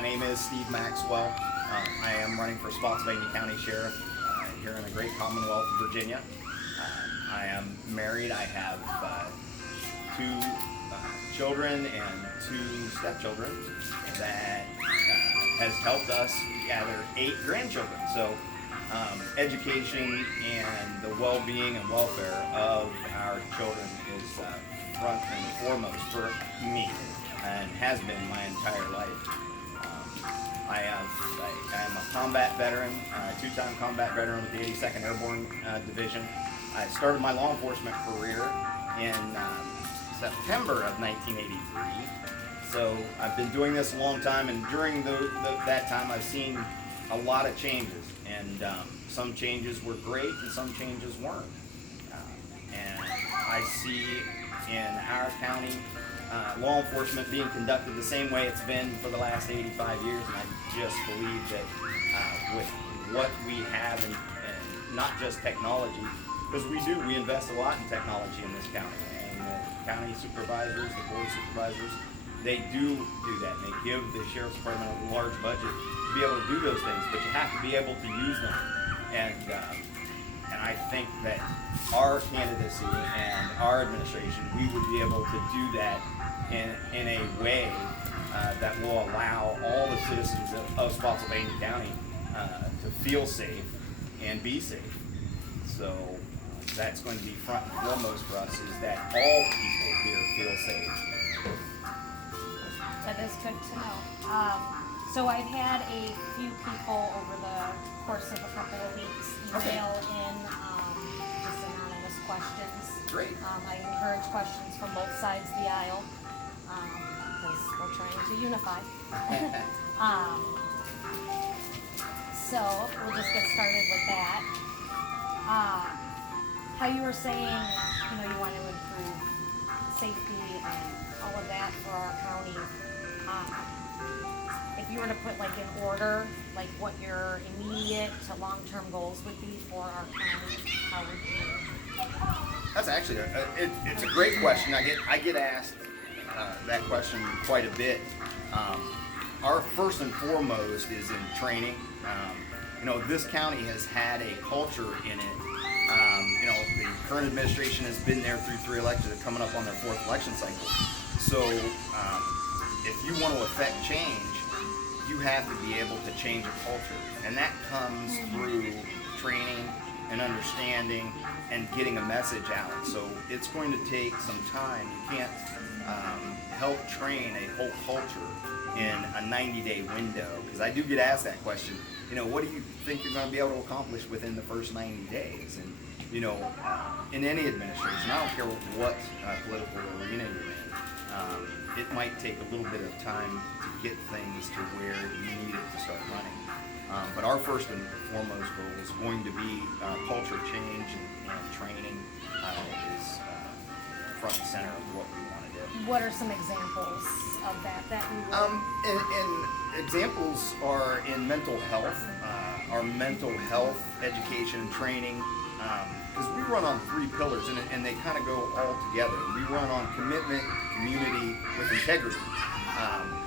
My name is Steve Maxwell. I am running for Spotsylvania County Sheriff here in the great Commonwealth of Virginia. I am married. I have two children and two stepchildren that has helped us gather 8 grandchildren. So education and the well-being and welfare of our children is front and foremost for me and has been my entire life. I am a combat veteran, 2-time combat veteran with the 82nd Airborne Division. I started my law enforcement career in September of 1983. So I've been doing this a long time, and during that time I've seen a lot of changes, and some changes were great and some changes weren't. And I see in our county law enforcement being conducted the same way it's been for the last 85 years, and I just believe that with what we have, and not just technology, because we invest a lot in technology in this county, and the county supervisors, the board supervisors, they do that, and they give the Sheriff's Department a large budget to be able to do those things, but you have to be able to use them. And I think that our candidacy and our administration, we would be able to do that in a way that will allow all the citizens of Spotsylvania County to feel safe and be safe. So that's going to be front and foremost for us, is that all people here feel safe. That is good to know. So I've had a few people over the course of a couple of weeks email in just anonymous questions. Great. I encourage questions from both sides of the aisle because we're trying to unify. So we'll just get started with that. How you were saying, you want to improve safety and all of that for our county. If you were to put in order, what your immediate to long-term goals would be for our county, how would you? That's actually it's a great question. I get asked that question quite a bit. Our first and foremost is in training. This county has had a culture in it. The current administration has been there through 3 elections, coming up on their 4th election cycle. So if you want to affect change, you have to be able to change a culture, and that comes through training and understanding and getting a message out. So it's going to take some time. You can't help train a whole culture in a 90-day window, because I do get asked that question. What do you think you're going to be able to accomplish within the first 90 days? And in any administration, I don't care what political arena you're in, it might take a little bit of time to get things to where you need it to start running. But our first and foremost goal is going to be culture change, and training is front and center of what we want to do. What are some examples of that we would? And examples are in mental health, our mental health education and training, because we run on 3 pillars, and they kind of go all together. We run on commitment, community, with integrity.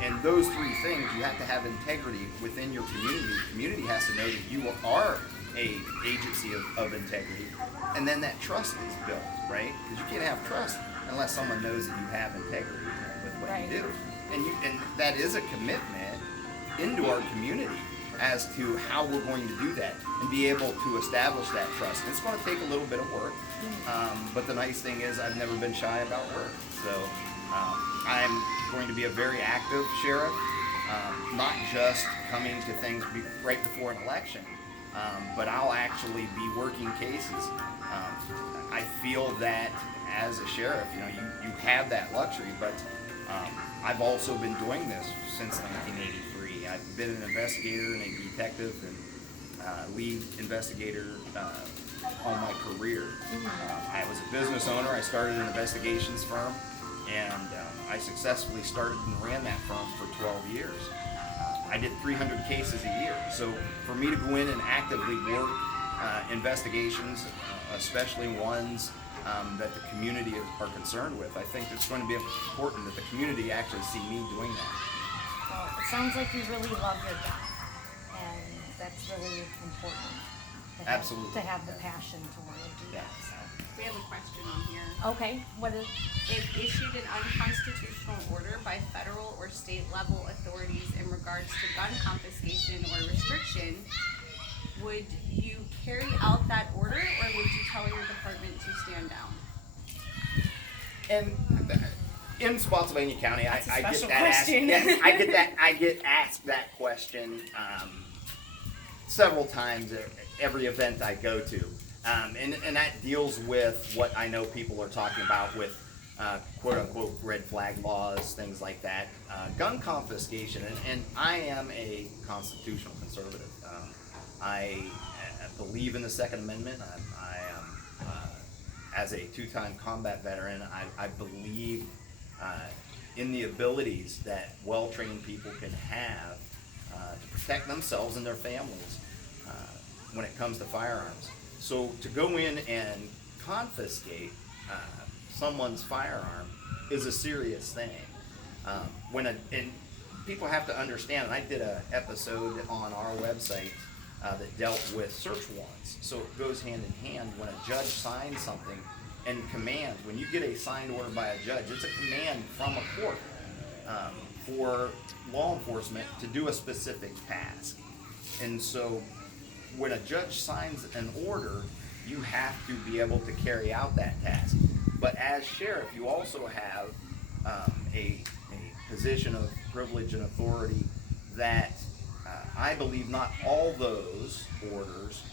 And those 3 things, you have to have integrity within your community. The community has to know that you are a agency of integrity, and then that trust is built, right? Because you can't have trust unless someone knows that you have integrity with what you do. And that is a commitment into our community as to how we're going to do that and be able to establish that trust. It's going to take a little bit of work, but the nice thing is I've never been shy about work. So I'm going to be a very active sheriff, not just coming to things right before an election, but I'll actually be working cases. I feel that as a sheriff, you have that luxury, but I've also been doing this since 1983. I've been an investigator and a detective and lead investigator all my career. I was a business owner. I started an investigations firm, and I successfully started and ran that firm for 12 years. I did 300 cases a year. So for me to go in and actively work investigations, especially ones that the community are concerned with, I think it's going to be important that the community actually see me doing that. Well, it sounds like you really love your job, and that's really important. To have, Absolutely. To have the passion to want to do that. So. We have a question on here. Okay, what is? If issued an unconstitutional order by federal or state level authorities in regards to gun confiscation or restriction, would you carry out that order, or would you tell your department to stand down? And in Spotsylvania County, I get special that asked, question. yes, I get asked that question several times at every event I go to. And that deals with what I know people are talking about with quote unquote red flag laws, things like that. Gun confiscation, and I am a constitutional conservative. I believe in the Second Amendment. I am, as a two-time combat veteran, I believe in the abilities that well-trained people can have to protect themselves and their families when it comes to firearms. So to go in and confiscate someone's firearm is a serious thing. And people have to understand, and I did an episode on our website that dealt with search warrants. So it goes hand in hand when a judge signs something and commands. When you get a signed order by a judge, it's a command from a court for law enforcement to do a specific task. And so when a judge signs an order, you have to be able to carry out that task. But as sheriff, you also have a position of privilege and authority that I believe not all those orders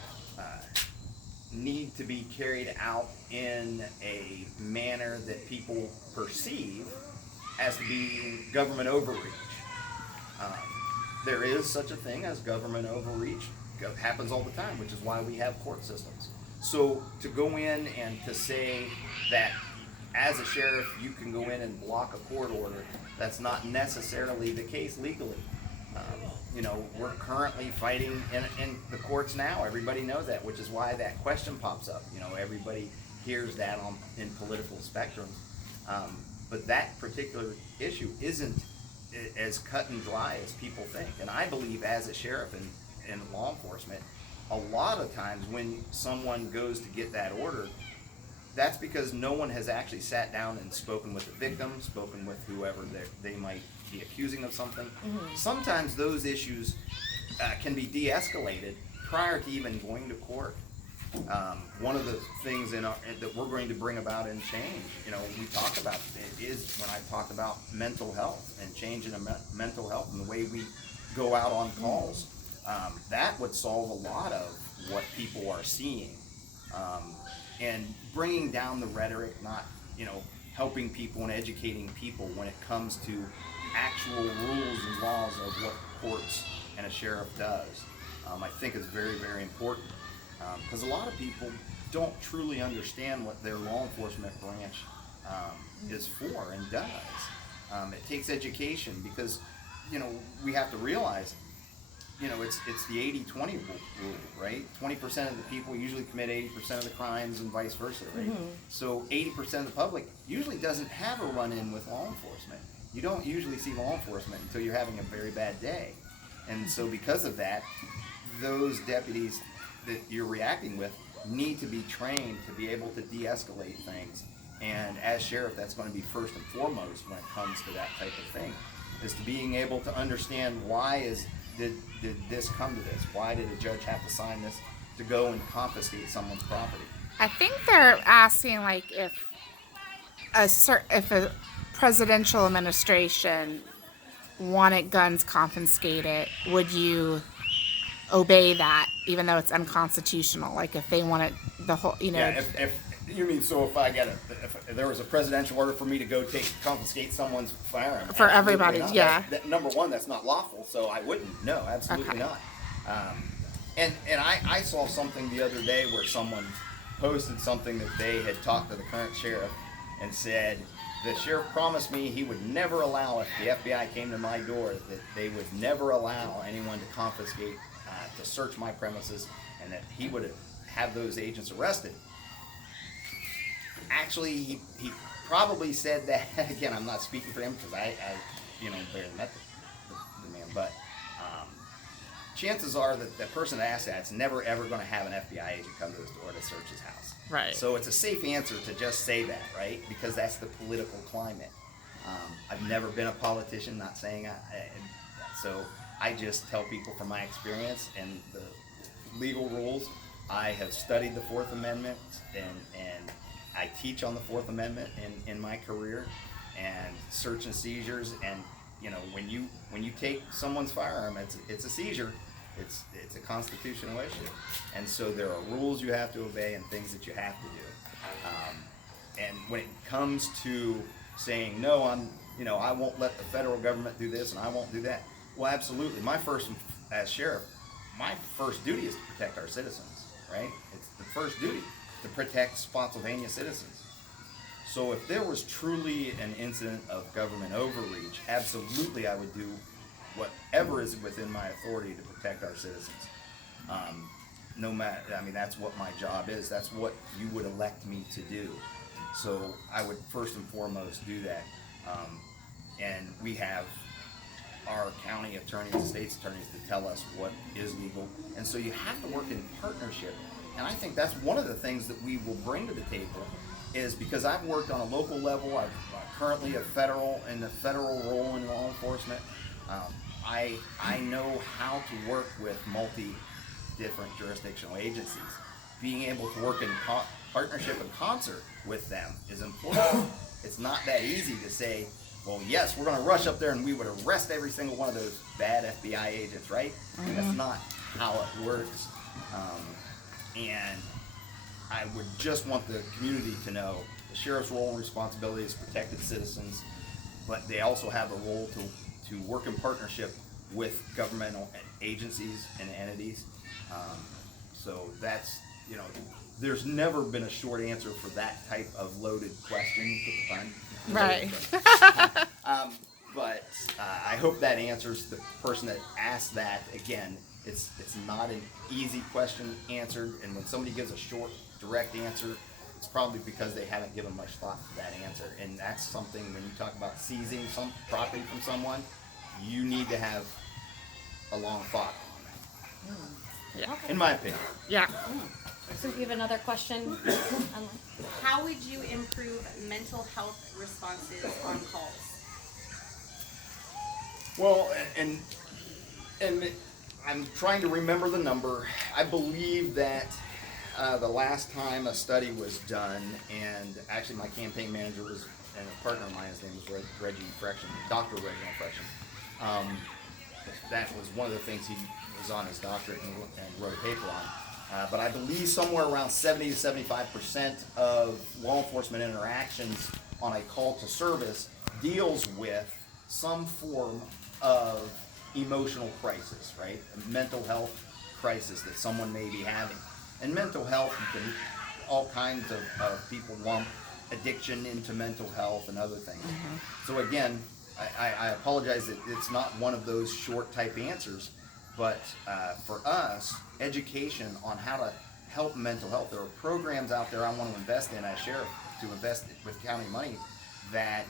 need to be carried out in a manner that people perceive as being government overreach. There is such a thing as government overreach. It happens all the time, which is why we have court systems. So to go in and to say that as a sheriff you can go in and block a court order, that's not necessarily the case legally. We're currently fighting in the courts now. Everybody knows that, which is why that question pops up. Everybody hears that in political spectrums. But that particular issue isn't as cut and dry as people think. And I believe as a sheriff and law enforcement, a lot of times when someone goes to get that order, that's because no one has actually sat down and spoken with the victim, spoken with whoever they might be accusing of something. Mm-hmm. Sometimes those issues can be de-escalated prior to even going to court. One of the things that we're going to bring about in change, we talk about is when I talked about mental health and changing mental health and the way we go out on calls. That would solve a lot of what people are seeing, and bringing down the rhetoric, not helping people and educating people when it comes to actual rules and laws of what courts and a sheriff does. I think is very, very important, because a lot of people don't truly understand what their law enforcement branch is for and does. It takes education because we have to realize it's the 80-20 rule, right? 20% of the people usually commit 80% of the crimes and vice versa, right? Mm-hmm. So 80% of the public usually doesn't have a run-in with law enforcement. You don't usually see law enforcement until you're having a very bad day. And so because of that, those deputies that you're reacting with need to be trained to be able to de-escalate things. And as sheriff, that's going to be first and foremost when it comes to that type of thing, is to being able to understand did this come to this? Why did a judge have to sign this to go and confiscate someone's property? I think they're asking if a presidential administration wanted guns confiscated, would you obey that even though it's unconstitutional? If they wanted the whole, Yeah, if you mean, so if if there was a presidential order for me to go confiscate someone's firearm for everybody, not. yeah. Number one, that's not lawful, so I wouldn't. No, absolutely not. And I saw something the other day where someone posted something that they had talked to the current sheriff and said, the sheriff promised me he would never allow, if the FBI came to my door, that they would never allow anyone to confiscate, to search my premises, and that he would have those agents arrested. Actually, he probably said that, again, I'm not speaking for him because I barely met but chances are that the person that asked that's never ever going to have an FBI agent come to his door to search his house. Right. So it's a safe answer to just say that, right? Because that's the political climate. I've never been a politician, not saying so I just tell people from my experience and the legal rules. I have studied the Fourth Amendment, and I teach on the Fourth Amendment in my career, and search and seizures. And you know, when you take someone's firearm, it's a seizure. It's a constitutional issue, and so there are rules you have to obey and things that you have to do. And when it comes to saying no, I won't let the federal government do this and I won't do that. Well, absolutely. As sheriff, my first duty is to protect our citizens, right? It's the first duty to protect Spotsylvania citizens. So if there was truly an incident of government overreach, absolutely I would do whatever is within my authority to protect our citizens. No matter, that's what my job is. That's what you would elect me to do. So I would first and foremost do that. And we have our county attorneys and state's attorneys to tell us what is legal. And so you have to work in partnership. And I think that's one of the things that we will bring to the table, is because I've worked on a local level. I'm currently in the federal role in law enforcement. I know how to work with different jurisdictional agencies. Being able to work in partnership and concert with them is important. It's not that easy to say, well, yes, we're going to rush up there and we would arrest every single one of those bad FBI agents, right? Mm-hmm. That's not how it works. And I would just want the community to know the sheriff's role and responsibility is protect its citizens, but they also have a role to work in partnership with governmental agencies and entities. So that's, there's never been a short answer for that type of loaded question. Right. But I hope that answers the person that asked that. Again, it's not an easy question answered, and when somebody gives a short, direct answer, it's probably because they haven't given much thought to that answer. And that's something, when you talk about seizing some property from someone, you need to have a long thought on that. Yeah. In my opinion. Yeah. So we have another question. How would you improve mental health responses on calls? Well, and I'm trying to remember the number. I believe that the last time a study was done, and actually my campaign manager was, and a partner of mine, his name was Reggie Frection, Dr. Reginald Frection. That was one of the things he was on his doctorate and wrote a paper on. But I believe somewhere around 70 to 75% of law enforcement interactions on a call to service deals with some form of emotional crisis, right? A mental health crisis that someone may be having. And mental health, all kinds of people lump addiction into mental health and other things. Mm-hmm. So again, I apologize that it's not one of those short type answers, but for us, education on how to help mental health. There are programs out there I want to invest in as sheriff, to invest with county money, that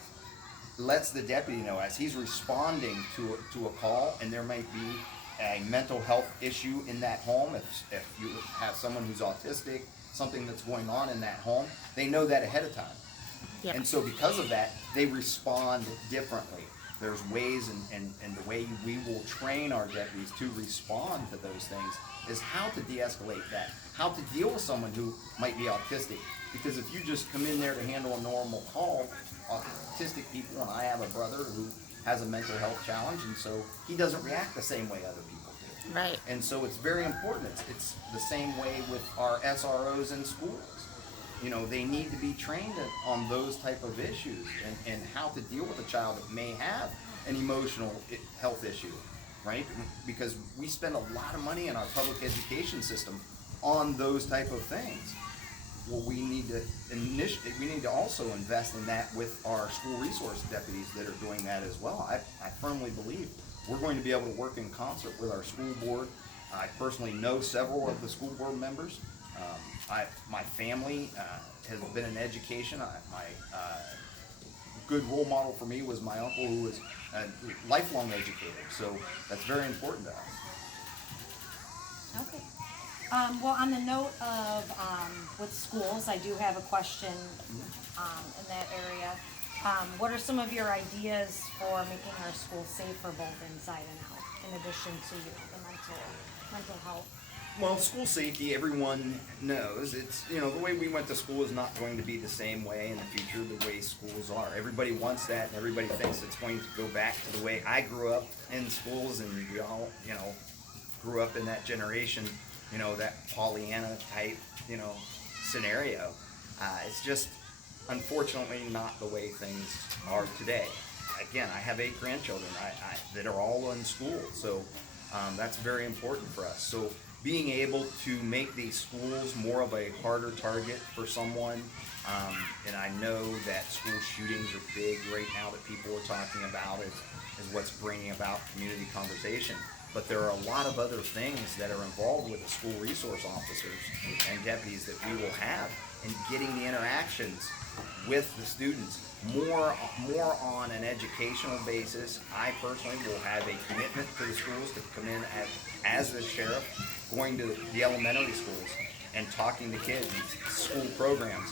lets the deputy know as he's responding to a call, and there might be a mental health issue in that home. If you have someone who's autistic, something that's going on in that home, they know that ahead of time. Yeah. And so because of that, they respond differently. There's ways, and the way we will train our deputies to respond to those things is how to de-escalate that, how to deal with someone who might be autistic. Because if you just come in there to handle a normal call, autistic people, and I have a brother who has a mental health challenge, and so he doesn't react the same way other people do. Right. And so it's very important. It's the same way with our SROs in schools. They need to be trained on those type of issues and how to deal with a child that may have an emotional health issue, right? Because we spend a lot of money in our public education system on those type of things. Well, we need to also invest in that with our school resource deputies that are doing that as well. I firmly believe we're going to be able to work in concert with our school board. I personally know several of the school board members. My family has been in education. My good role model for me was my uncle, who was a lifelong educator. So that's very important to us. Okay. Well, on the note of with schools, I do have a question in that area. What are some of your ideas for making our schools safer both inside and out, in addition to the mental health? Well, school safety, everyone knows. It's, the way we went to school is not going to be the same way in the future, the way schools are. Everybody wants that, and everybody thinks it's going to go back to the way I grew up in schools, and we all, grew up in that generation, that Pollyanna type, scenario. It's just, unfortunately, not the way things are today. Again, I have 8 grandchildren that are all in school, so that's very important for us. So being able to make these schools more of a harder target for someone, and I know that school shootings are big right now that people are talking about is what's bringing about community conversation. But there are a lot of other things that are involved with the school resource officers and deputies that we will have in getting the interactions with the students more on an educational basis. I personally will have a commitment to the schools to come in as the sheriff, going to the elementary schools and talking to kids, school programs.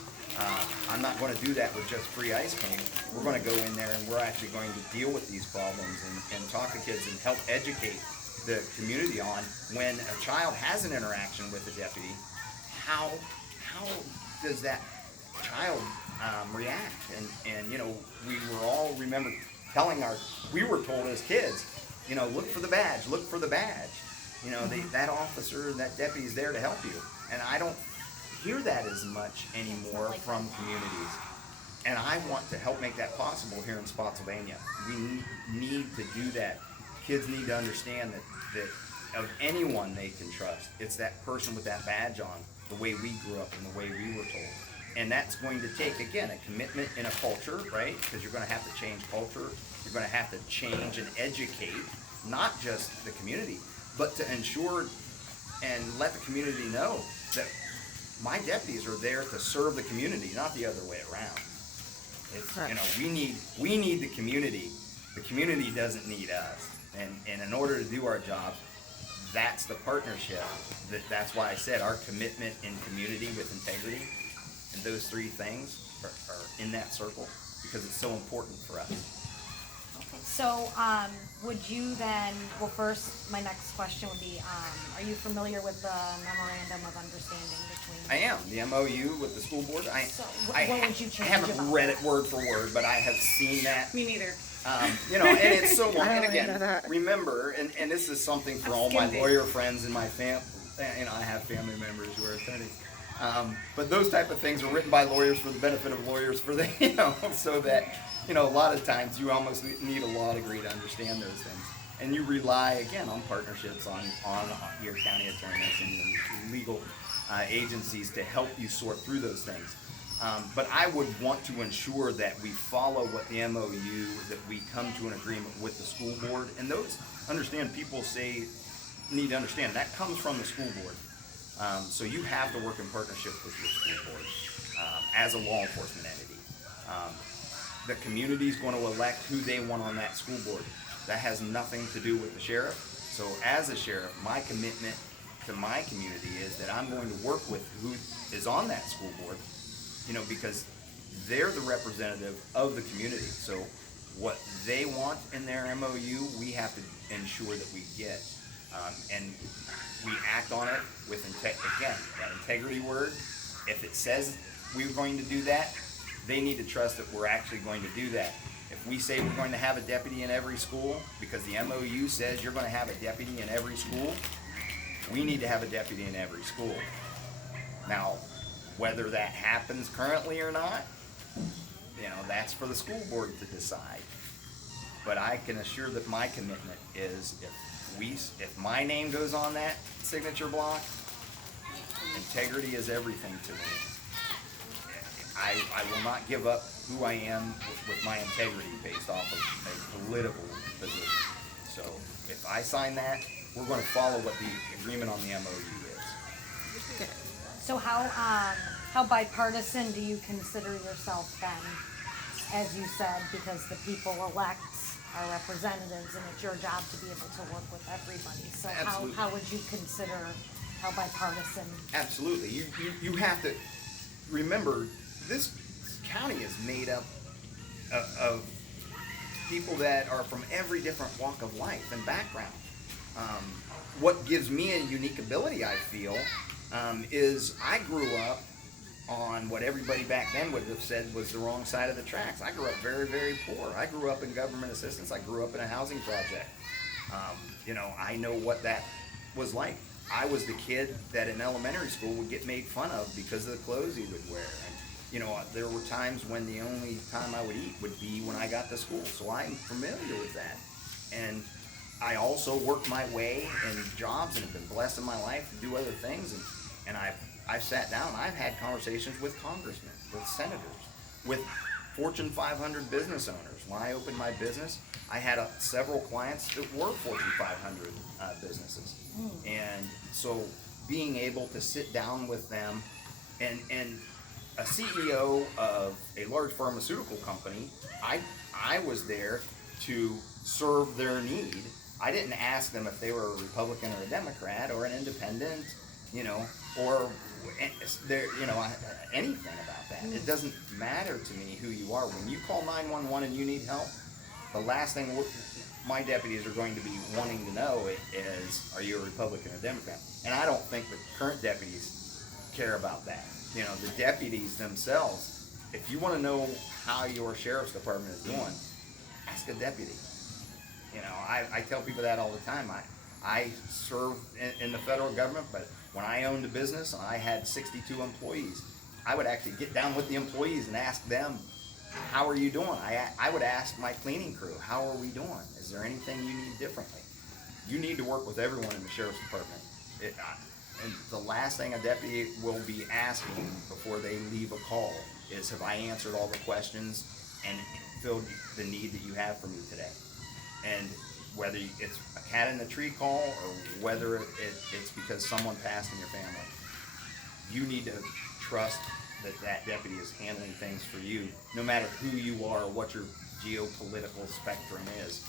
I'm not going to do that with just free ice cream. We're going to go in there and we're actually going to deal with these problems and talk to kids and help educate the community on when a child has an interaction with a deputy, how does that child react? And we were all remember we were told as kids, look for the badge, look for the badge. That officer, that deputy is there to help you. And I don't hear that as much anymore from communities. And I want to help make that possible here in Spotsylvania. We need to do that. Kids need to understand that of anyone they can trust, it's that person with that badge on, the way we grew up and the way we were told. And that's going to take, again, a commitment in a culture, right? Because you're going to have to change culture. You're going to have to change and educate, not just the community, but to ensure and let the community know that my deputies are there to serve the community, not the other way around. It's, we need the community. The community doesn't need us. And in order to do our job, that's the partnership. That's why I said our commitment in community with integrity, and those 3 things are in that circle because it's so important for us. Okay, so would you then, well, first, my next question would be, are you familiar with the memorandum of understanding between? I am. The MOU with the school board. What would you change? I haven't read it word for word, but I have seen that. Me neither. And it's so long. And again, remember, and this is something for all my lawyer friends and my family. I have family members who are attorneys. But those type of things are written by lawyers for the benefit of lawyers, for the so that a lot of times you almost need a law degree to understand those things, and you rely again on partnerships on your county attorneys and your legal agencies to help you sort through those things. But I would want to ensure that we follow what the MOU, that we come to an agreement with the school board, and those people need to understand that comes from the school board. So you have to work in partnership with your school board as a law enforcement entity. The community is going to elect who they want on that school board. That has nothing to do with the sheriff. So as a sheriff, my commitment to my community is that I'm going to work with who is on that school board, because they're the representative of the community. So what they want in their MOU, we have to ensure that we get. And we act on it with, again, that integrity word. If it says we're going to do that, they need to trust that we're actually going to do that. If we say we're going to have a deputy in every school, because the MOU says you're going to have a deputy in every school, we need to have a deputy in every school. Now, whether that happens currently or not, that's for the school board to decide. But I can assure that my commitment is if my name goes on that signature block, integrity is everything to me. I will not give up who I am with my integrity based off of a political position. So if I sign that, we're going to follow what the agreement on the MOU is. Good. So how bipartisan do you consider yourself then? as you said, because the people elect our representatives, and it's your job to be able to work with everybody. So Absolutely. how would you consider how bipartisan? Absolutely. You have to remember, this county is made up of people that are from every different walk of life and background. What gives me a unique ability, I feel, is I grew up on what everybody back then would have said was the wrong side of the tracks. I grew up very, very poor. I grew up in government assistance. I grew up in a housing project. I know what that was like. I was the kid that in elementary school would get made fun of because of the clothes he would wear. And, there were times when the only time I would eat would be when I got to school. So I'm familiar with that. And I also worked my way in jobs and have been blessed in my life to do other things. And I've sat down, I've had conversations with congressmen, with senators, with Fortune 500 business owners. When I opened my business, I had several clients that were Fortune 500 businesses. And so being able to sit down with them, and a CEO of a large pharmaceutical company, I was there to serve their need. I didn't ask them if they were a Republican or a Democrat or an independent, or anything about that. It doesn't matter to me who you are. When you call 911 and you need help, the last thing my deputies are going to be wanting to know is, are you a Republican or Democrat? And I don't think the current deputies care about that. The deputies themselves, if you want to know how your sheriff's department is doing, ask a deputy. I tell people that all the time. I serve in the federal government, but when I owned a business and I had 62 employees, I would actually get down with the employees and ask them, how are you doing? I would ask my cleaning crew, how are we doing? Is there anything you need differently? You need to work with everyone in the sheriff's department. And the last thing a deputy will be asking before they leave a call is, have I answered all the questions and filled the need that you have for me today? And whether it's a cat in the tree call or whether it's because someone passed in your family, you need to trust that deputy is handling things for you, no matter who you are or what your geopolitical spectrum is.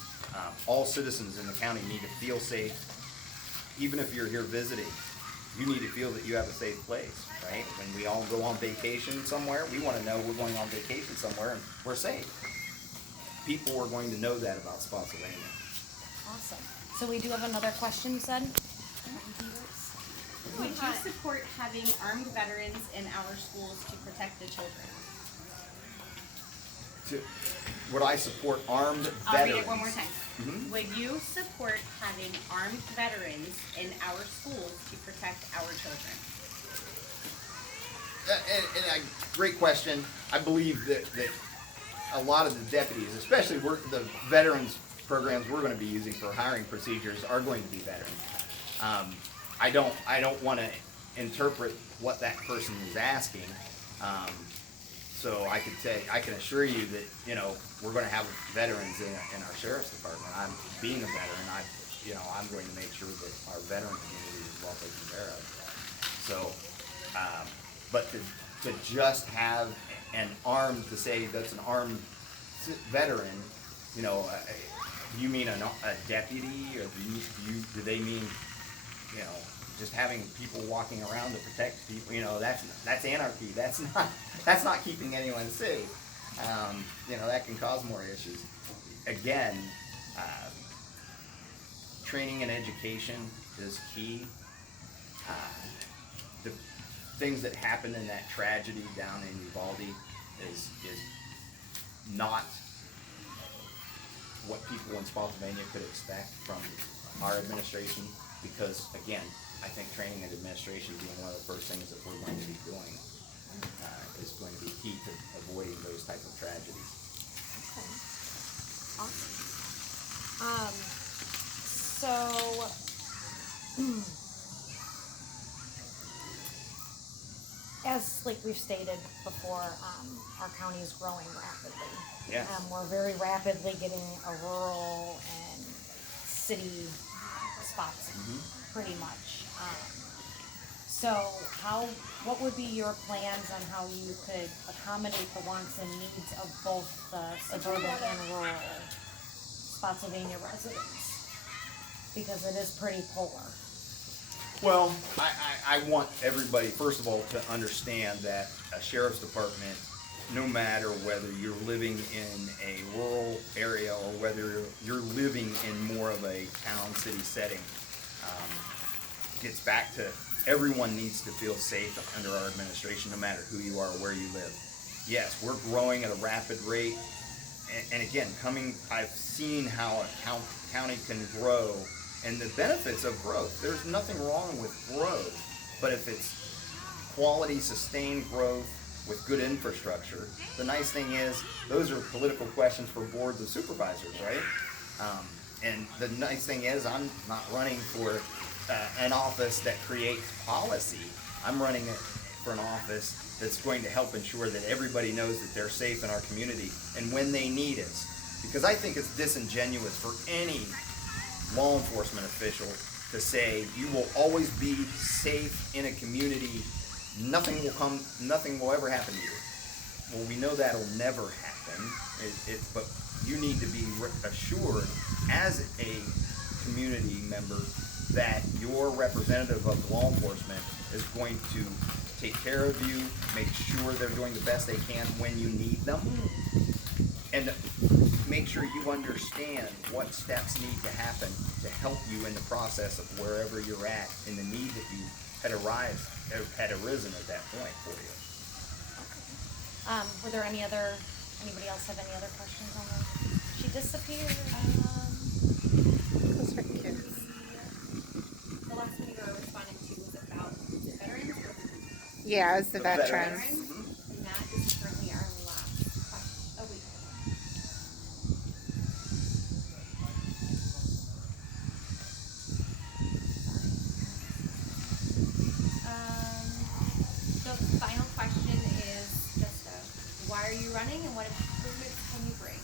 All citizens in the county need to feel safe. Even if you're here visiting, you need to feel that you have a safe place, right? When we all go on vacation somewhere, we want to know we're going on vacation somewhere and we're safe. People are going to know that about Spotsylvania. Awesome. So we do have another question, you said? Would you support having armed veterans in our schools to protect the children? Would I support armed veterans? I'll read it one more time. Mhm. Would you support having armed veterans in our schools to protect our children? And a great question. I believe that a lot of the deputies, especially the veterans programs we're going to be using for hiring procedures, are going to be veterans. I don't want to interpret what that person is asking. So I can assure you that we're going to have veterans in our sheriff's department. I'm being a veteran. I'm going to make sure that our veteran community is well taken care of. So, but to just have an armed, to say that's an armed veteran, you mean a deputy, or do they mean just having people walking around to protect people? That's anarchy. That's not keeping anyone safe. That can cause more issues. Again, training and education is key. The things that happened in that tragedy down in Uvalde is not what people in Spotsylvania could expect from our administration, because again, I think training and administration being one of the first things that we're going to be doing is going to be key to avoiding those type of tragedies. Okay. Awesome. So as like we've stated before, our county is growing rapidly. Yes. We're very rapidly getting a rural and city spots, pretty much. So what would be your plans on how you could accommodate the wants and needs of both the suburban and rural Spotsylvania residents? Because it is pretty polar. Well, I want everybody, first of all, to understand that a sheriff's department, no matter whether you're living in a rural area or whether you're living in more of a town, city setting, gets back to everyone needs to feel safe under our administration, no matter who you are or where you live. Yes, we're growing at a rapid rate, and again, I've seen how a county can grow and the benefits of growth. There's nothing wrong with growth, but if it's quality, sustained growth with good infrastructure, the nice thing is those are political questions for boards of supervisors, right? And the nice thing is I'm not running for an office that creates policy. I'm running for an office that's going to help ensure that everybody knows that they're safe in our community and when they need us. Because I think it's disingenuous for any law enforcement official to say you will always be safe in a community, nothing will ever happen to you. Well, we know that'll never happen, but you need to be assured as a community member that your representative of law enforcement is going to take care of you, make sure they're doing the best they can when you need them, and make sure you understand what steps need to happen to help you in the process of wherever you're at in the need that you had arisen at that point for you. Were there anybody else have any other questions on that? She disappeared. Those are kids. The last one you were responding to was about the veterans. Yeah, it's the The veterans. And that is currently our last question. Oh, wait. The final question is just why are you running and what improvements can you bring?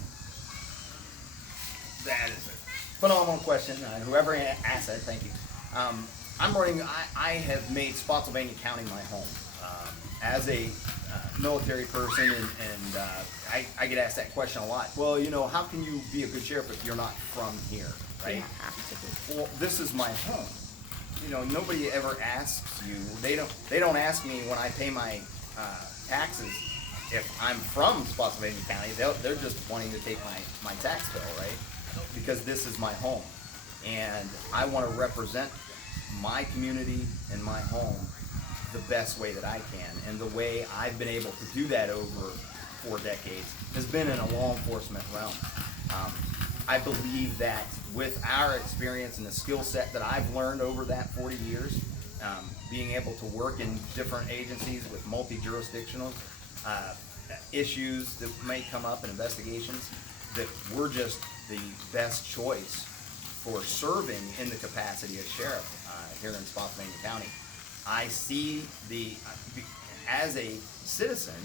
That is a phenomenal question. Whoever asked that, thank you. I'm running. I have made Spotsylvania County my home. As a military person, and I get asked that question a lot. Well, how can you be a good sheriff if you're not from here, right? Well, this is my home. Nobody ever asks you. They don't ask me when I pay my taxes if I'm from Spotsylvania County. They're just wanting to take my tax bill, right? Because this is my home, and I want to represent my community and my home the best way that I can. And the way I've been able to do that over 4 decades has been in a law enforcement realm. I believe that with our experience and the skill set that I've learned over that 40 years, being able to work in different agencies with multi-jurisdictional issues that may come up in investigations, that we're just the best choice for serving in the capacity of sheriff here in Spotsylvania County. I see as a citizen,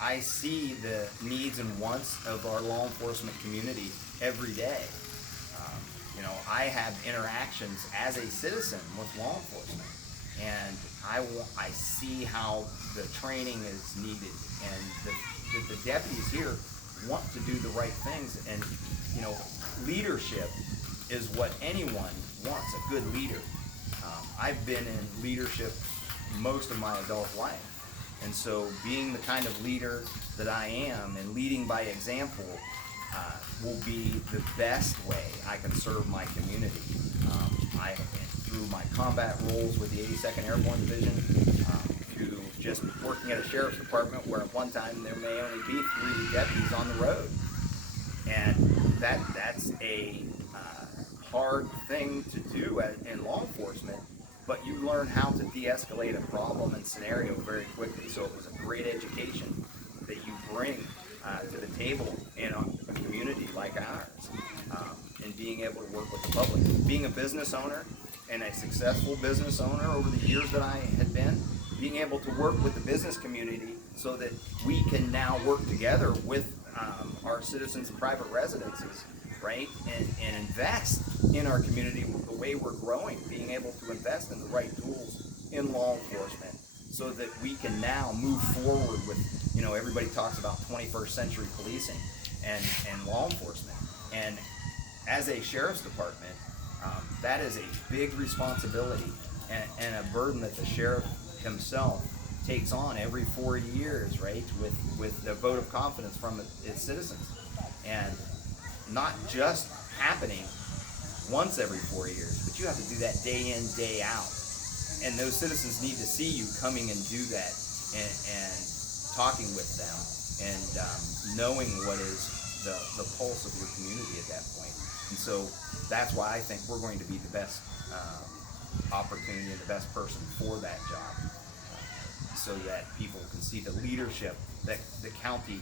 I see the needs and wants of our law enforcement community every day. I have interactions as a citizen with law enforcement, and I see how the training is needed, and the deputies here want to do the right things, and leadership is what anyone wants, a good leader. I've been in leadership most of my adult life, and so being the kind of leader that I am and leading by example will be the best way I can serve my community. Through my combat roles with the 82nd Airborne Division, to just working at a sheriff's department where at one time there may only be 3 deputies on the road, and that's a hard thing to do in law enforcement, but you learn how to de-escalate a problem and scenario very quickly. So it was a great education that you bring to the table in a community like ours, and being able to work with the public. Being a business owner and a successful business owner over the years that I had been, being able to work with the business community so that we can now work together with our citizens and private residences, right, and invest in our community the way we're growing, being able to invest in the right tools in law enforcement so that we can now move forward with, everybody talks about 21st century policing and law enforcement. And as a sheriff's department, that is a big responsibility and a burden that the sheriff himself takes on every 4 years, right, with the vote of confidence from its citizens. And not just happening once every 4 years, but you have to do that day in, day out. And those citizens need to see you coming and do that and talking with them and knowing what is the pulse of your community at that point. And so that's why I think we're going to be the best opportunity and the best person for that job, so that people can see the leadership that the county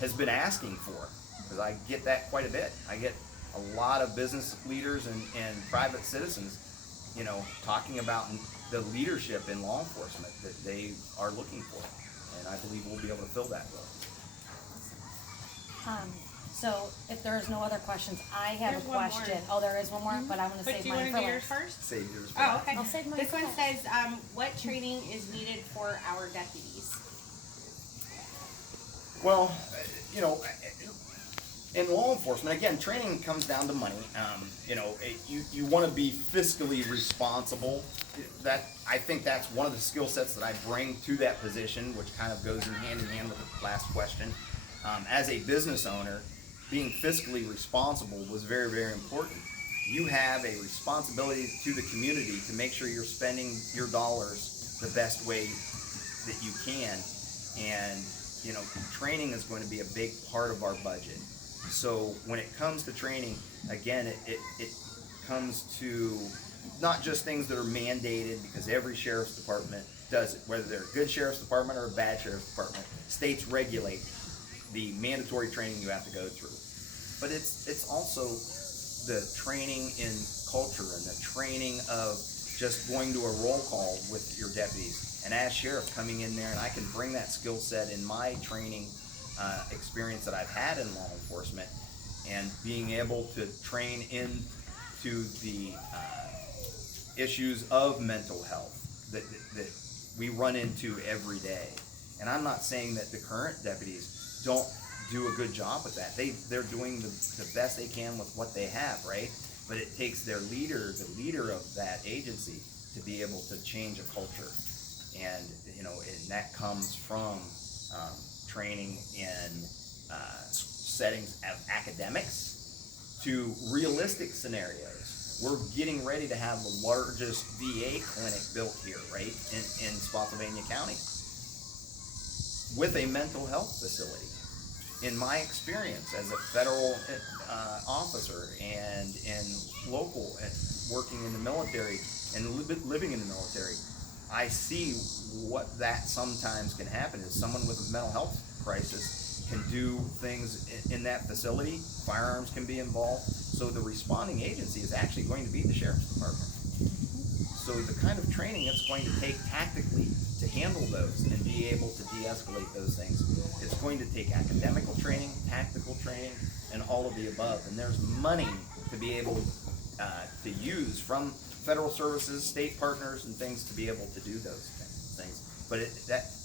has been asking for. Because I get that quite a bit. I get a lot of business leaders and private citizens, talking about the leadership in law enforcement that they are looking for. And I believe we'll be able to fill that role. So if there's no other questions, I have There's a one more. question. Oh, there is one more, but I'm gonna But save do you mine want to for do yours last. first? Save yours for Oh, last. okay. I'll save mine This for one last. says, what training is needed for our deputies? Well, in law enforcement, again, training comes down to money. You want to be fiscally responsible. I think that's one of the skill sets that I bring to that position, which kind of goes in hand with the last question. As a business owner, being fiscally responsible was very, very important. You have a responsibility to the community to make sure you're spending your dollars the best way that you can. And, training is going to be a big part of our budget. So when it comes to training, again, it comes to not just things that are mandated, because every sheriff's department does it, whether they're a good sheriff's department or a bad sheriff's department. States regulate the mandatory training you have to go through. But it's also the training in culture and the training of just going to a roll call with your deputies. And as sheriff, coming in there, and I can bring that skill set in my training experience that I've had in law enforcement, and being able to train into the issues of mental health that we run into every day. And I'm not saying that the current deputies don't do a good job with that. They're doing the best they can with what they have, right? But it takes their leader, the leader of that agency, to be able to change a culture. And, and that comes from training in settings of academics to realistic scenarios. We're getting ready to have the largest VA clinic built here, right, in Spotsylvania County, with a mental health facility. In my experience as a federal officer and local, working in the military and living in the military, I see what that sometimes can happen is someone with a mental health crisis can do things in that facility. Firearms can be involved. So the responding agency is actually going to be the sheriff's department. So the kind of training it's going to take tactically to handle those and be able to de-escalate those things, it's going to take academical training, tactical training, and all of the above. And there's money to be able to use from federal services, state partners, and things to be able to do those things. But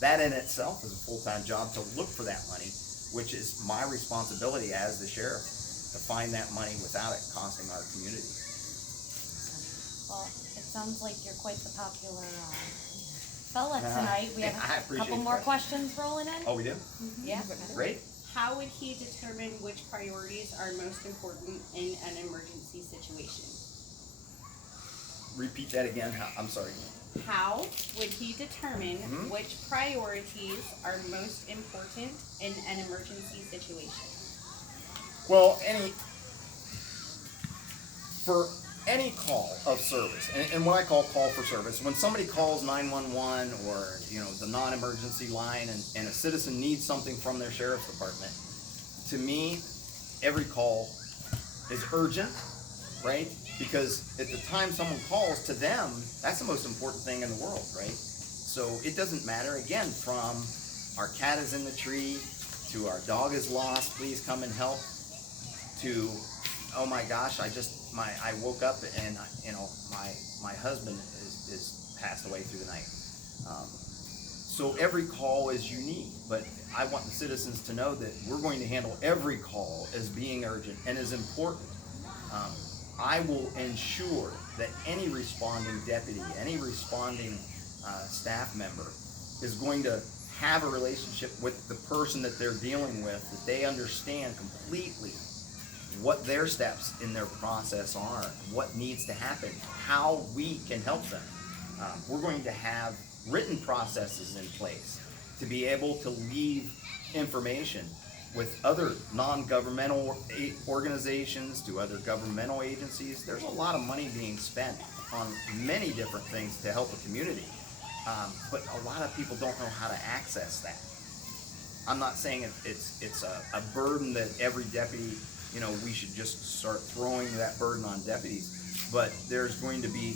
that in itself is a full-time job to look for that money, which is my responsibility as the sheriff, to find that money without it costing our community. Well, it sounds like you're quite the popular fella tonight. We have I a appreciate couple the more question. questions rolling in. Oh, we do? Yeah. Great. How would he determine which priorities are most important in an emergency situation? Repeat that again. I'm sorry. How would he determine Mhm. which priorities are most important in an emergency situation? Well, for any call of service, and what I call call for service, when somebody calls 911 or the non-emergency line, and a citizen needs something from their sheriff's department, to me, every call is urgent, right? Because at the time someone calls, to them, that's the most important thing in the world, right? So it doesn't matter, again, from our cat is in the tree, to our dog is lost, please come and help, to, oh my gosh, I woke up and my husband is passed away through the night. So every call is unique, but I want the citizens to know that we're going to handle every call as being urgent and as important. I will ensure that any responding deputy, any responding staff member is going to have a relationship with the person that they're dealing with, that they understand completely what their steps in their process are, what needs to happen, how we can help them. We're going to have written processes in place to be able to leave information with other non-governmental organizations, to other governmental agencies. There's a lot of money being spent on many different things to help a community, but a lot of people don't know how to access that. I'm not saying it's a burden that every deputy, we should just start throwing that burden on deputies, but there's going to be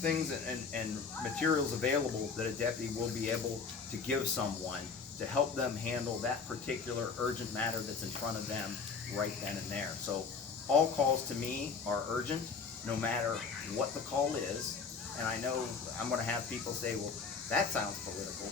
things and materials available that a deputy will be able to give someone to help them handle that particular urgent matter that's in front of them right then and there. So all calls to me are urgent, no matter what the call is. And I know I'm going to have people say, well, that sounds political.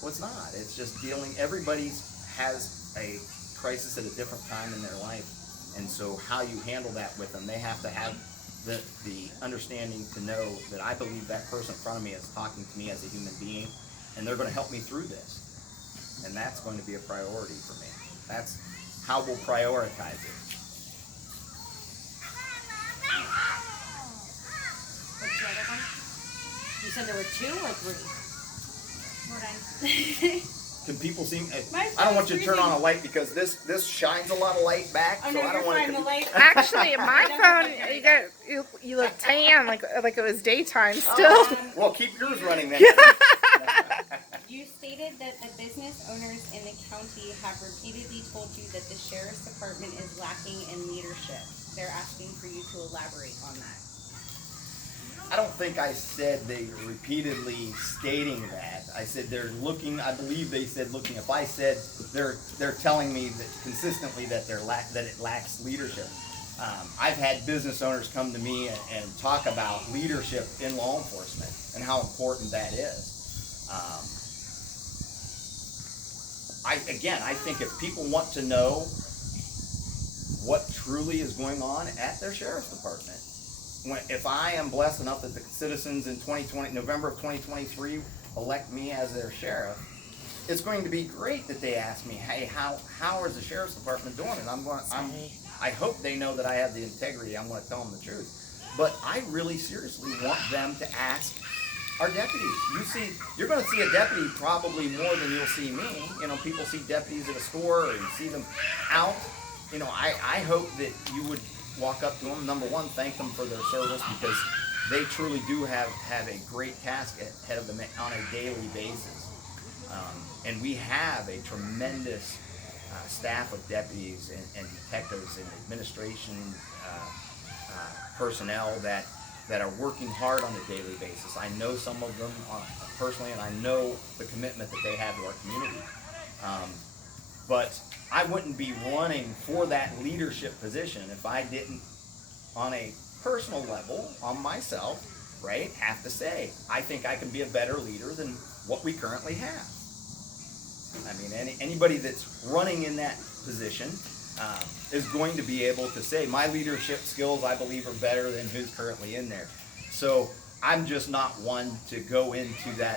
Well, it's not. It's just everybody has a crisis at a different time in their life. And so how you handle that with them, they have to have the understanding to know that I believe that person in front of me is talking to me as a human being, and they're going to help me through this. And that's going to be a priority for me. That's how we'll prioritize it. What's the other one? You said there were 2 or 3? We're done. Can people see me? My I don't want you to phone's turn on a light because this shines a lot of light back. Oh so no, I you're don't want fine. it The to be... light. Actually, my phone, you look tan, like it was daytime still. Well, keep yours running then. You stated that the business owners in the county have repeatedly told you that the sheriff's department is lacking in leadership. They're asking for you to elaborate on that. I don't think I said they were repeatedly stating that. I said they're looking. I believe they said looking. If I said they're telling me that consistently that that it lacks leadership. I've had business owners come to me and talk about leadership in law enforcement and how important that is. I think if people want to know what truly is going on at their sheriff's department, if I am blessed enough that the citizens in November of 2023 elect me as their sheriff, it's going to be great that they ask me, hey, how is the sheriff's department doing? And I hope they know that I have the integrity. I'm going to tell them the truth. But I really seriously want them to ask our deputies. You're going to see a deputy probably more than you'll see me. People see deputies at a store and see them out. I hope that you would walk up to them. Number one, thank them for their service, because they truly do have a great task ahead of them on a daily basis. And we have a tremendous staff of deputies and detectives and administration personnel that are working hard on a daily basis. I know some of them personally, and I know the commitment that they have to our community. But I wouldn't be running for that leadership position if I didn't, on a personal level, on myself, right, have to say, I think I can be a better leader than what we currently have. I mean, anybody that's running in that position is going to be able to say, my leadership skills, I believe, are better than who's currently in there. So I'm just not one to go into that